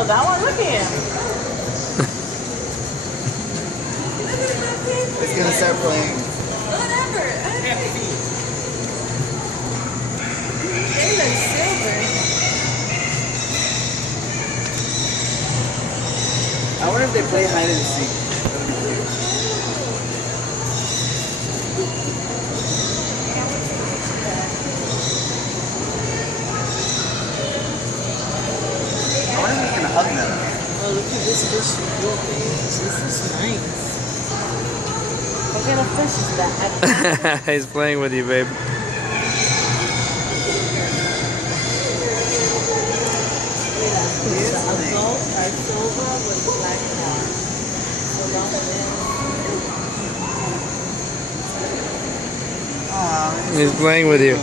Oh, that one? Look at him. It's gonna start playing. Whatever. They look silver. I wonder if they play hide and seek. I wonder if we can hug them. Oh, look at this fish real big. This is nice. What kind of fish is that? He's playing with you, babe. It's a gold or silver with black hair. Aww, He's playing with you.